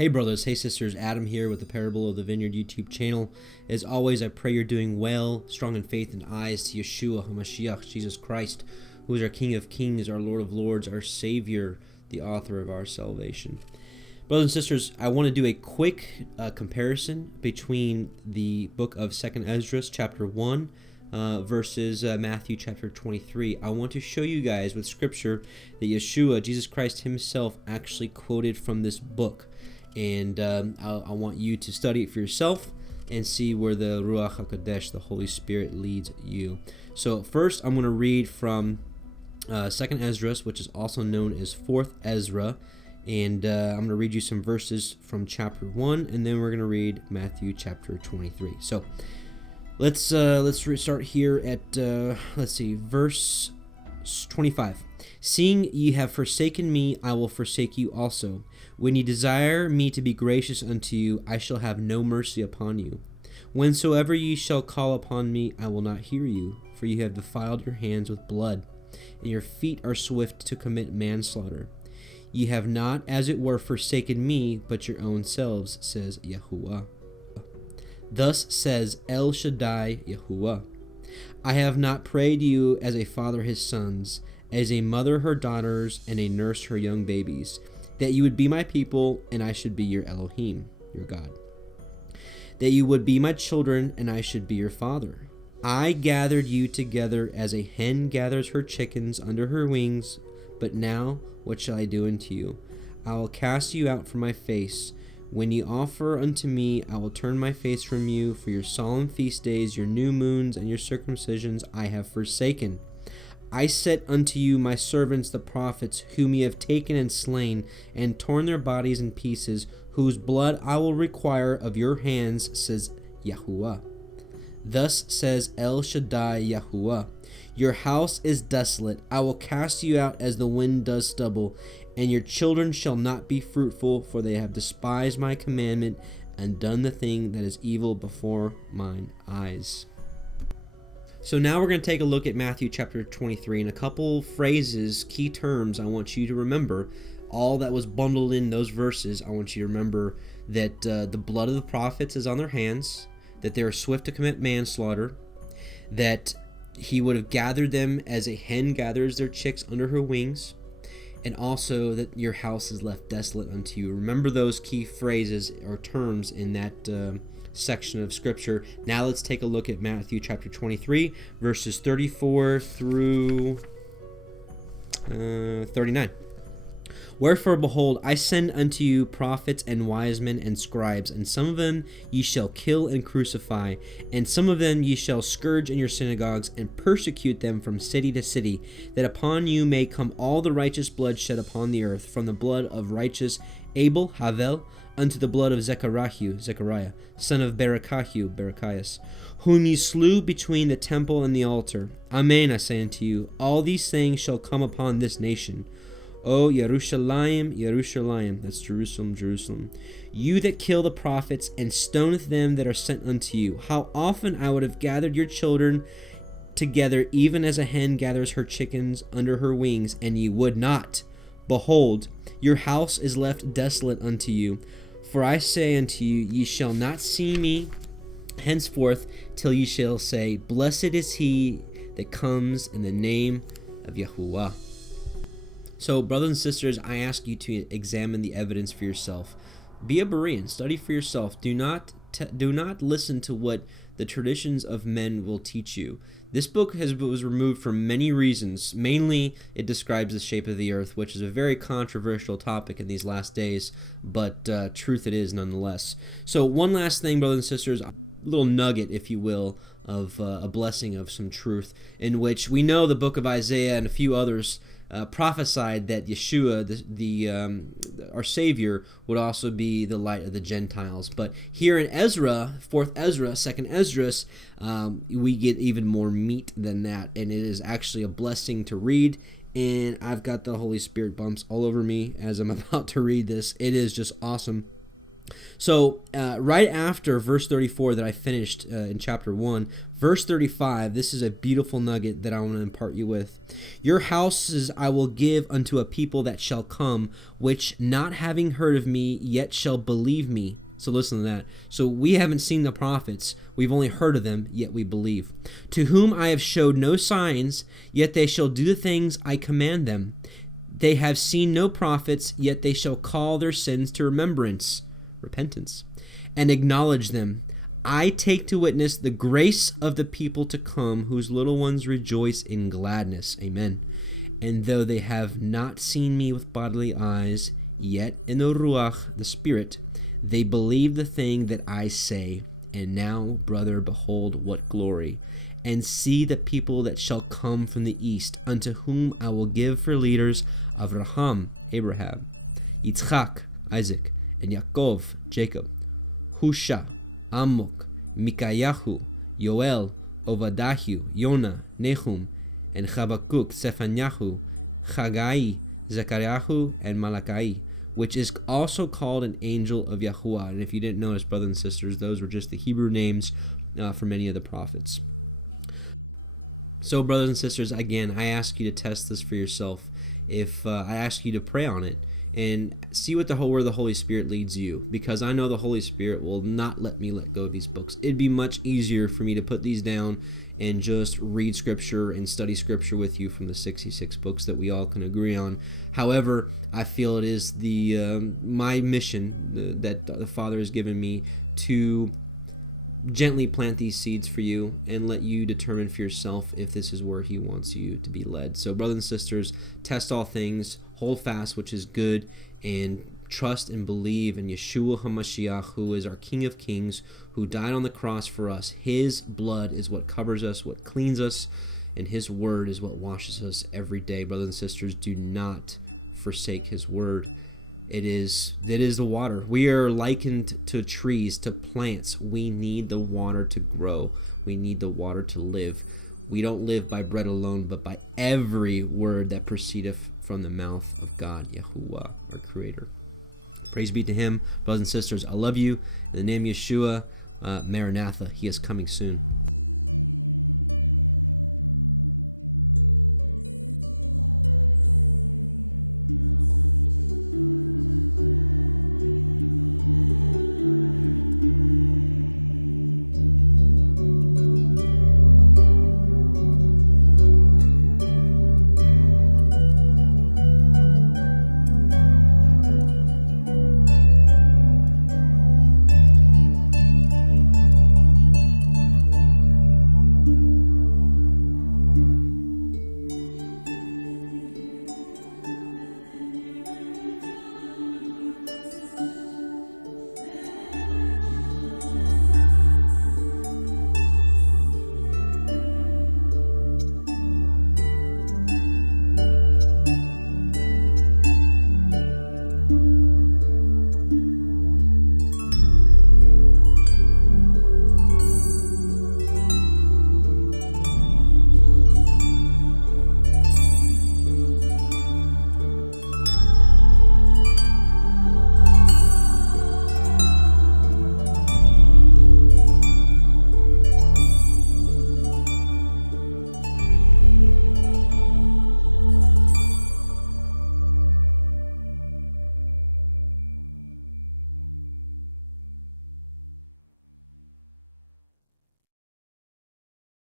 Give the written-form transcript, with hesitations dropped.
Hey brothers, hey sisters, Adam here with the Parable of the Vineyard YouTube channel. As always, I pray you're doing well, strong in faith and eyes to Yahshua, HaMashiach, Jesus Christ, who is our King of Kings, our Lord of Lords, our Savior, the author of our salvation. Brothers and sisters, I want to do a quick comparison between the book of 2nd Esdras, chapter 1, versus Matthew chapter 23. I want to show you guys with scripture that Yahshua, Jesus Christ himself, actually quoted from this book. And I want you to study it for yourself and see where the Ruach HaKodesh, the Holy Spirit, leads you. So first, I'm going to read from 2nd Esdras, which is also known as 4th Ezra. And I'm going to read you some verses from chapter 1, and then we're going to read Matthew chapter 23. So let's start here at, verse 25. Seeing ye have forsaken me, I will forsake you also. When ye desire me to be gracious unto you, I shall have no mercy upon you. Whensoever ye shall call upon me, I will not hear you, for ye have defiled your hands with blood, and your feet are swift to commit manslaughter. Ye have not, as it were, forsaken me, but your own selves, says Yahshua. Thus says El Shaddai Yahshua. I have not prayed you as a father his sons, as a mother her daughters, and a nurse her young babies, that you would be my people, and I should be your Elohim, your God. That you would be my children, and I should be your father. I gathered you together as a hen gathers her chickens under her wings, but now what shall I do unto you? I will cast you out from my face. When ye offer unto me, I will turn my face from you, for your solemn feast days, your new moons, and your circumcisions I have forsaken. I set unto you my servants the prophets, whom ye have taken and slain, and torn their bodies in pieces, whose blood I will require of your hands, says Yahshua. Thus says El Shaddai Yahshua. Your house is desolate. I will cast you out as the wind does stubble, and your children shall not be fruitful, for they have despised my commandment, and done the thing that is evil before mine eyes. So now we're going to take a look at Matthew chapter 23, and a couple phrases, key terms I want you to remember. All that was bundled in those verses, I want you to remember that the blood of the prophets is on their hands, that they are swift to commit manslaughter, that he would have gathered them as a hen gathers their chicks under her wings, and also that your house is left desolate unto you. Remember those key phrases or terms in that section of scripture. Now let's take a look at Matthew chapter 23, verses 34 through 39. Wherefore, behold, I send unto you prophets and wise men and scribes, and some of them ye shall kill and crucify, and some of them ye shall scourge in your synagogues, and persecute them from city to city, that upon you may come all the righteous blood shed upon the earth, from the blood of righteous Abel, Havel, unto the blood of Zechariah, son of Berechias, whom ye slew between the temple and the altar. Amen, I say unto you, all these things shall come upon this nation. O Yerushalayim, Yerushalayim, that's Jerusalem, Jerusalem, you that kill the prophets and stoneth them that are sent unto you, how often I would have gathered your children together, even as a hen gathers her chickens under her wings, and ye would not. Behold, your house is left desolate unto you. For I say unto you, ye shall not see me henceforth, till ye shall say, Blessed is he that comes in the name of Yahuwah. So, brothers and sisters, I ask you to examine the evidence for yourself. Be a Berean. Study for yourself. Do not listen to what the traditions of men will teach you. This book was removed for many reasons. Mainly, it describes the shape of the earth, which is a very controversial topic in these last days, but truth it is nonetheless. So, one last thing, brothers and sisters, a little nugget, if you will, of a blessing of some truth, in which we know the book of Isaiah and a few others prophesied that Yahshua, our Savior, would also be the light of the Gentiles. But here in Ezra, 4th Ezra, 2nd Esdras, we get even more meat than that, and it is actually a blessing to read. And I've got the Holy Spirit bumps all over me as I'm about to read this. It is just awesome. So right after verse 34 that I finished in chapter 1, verse 35, this is a beautiful nugget that I want to impart you with. Your houses I will give unto a people that shall come, which not having heard of me, yet shall believe me. So listen to that. So we haven't seen the prophets. We've only heard of them, yet we believe. To whom I have showed no signs, yet they shall do the things I command them. They have seen no prophets, yet they shall call their sins to remembrance, repentance, and acknowledge them. I take to witness the grace of the people to come, whose little ones rejoice in gladness. Amen. And though they have not seen me with bodily eyes, yet in the Ruach, the Spirit, they believe the thing that I say. And now, brother, behold what glory. And see the people that shall come from the east, unto whom I will give for leaders Abraham, Yitzchak, Isaac, and Yaakov, Jacob, Husha, Amok, Mikayahu, Yoel, Ovadahu, Yonah, Nehum, and Habakkuk, Sephanyahu, Haggai, Zechariah, and Malachi, which is also called an angel of Yahshua. And if you didn't notice, brothers and sisters, those were just the Hebrew names for many of the prophets. So, brothers and sisters, again, I ask you to test this for yourself. If I ask you to pray on it and see where the Holy Spirit leads you, because I know the Holy Spirit will not let me let go of these books. It'd be much easier for me to put these down and just read Scripture and study Scripture with you from the 66 books that we all can agree on. However, I feel it is my mission that the Father has given me to gently plant these seeds for you and let you determine for yourself if this is where He wants you to be led. So, brothers and sisters, test all things, hold fast which is good, and trust and believe in Yahshua HaMashiach, who is our King of Kings, who died on the cross for us. His blood is what covers us, what cleans us, and His word is what washes us every day. Brothers and sisters, do not forsake His word. It is the water. We are likened to trees, to plants. We need the water to grow. We need the water to live. We don't live by bread alone, but by every word that proceedeth from the mouth of God, Yahuwah, our Creator. Praise be to Him. Brothers and sisters, I love you. In the name of Yeshua, Maranatha, He is coming soon.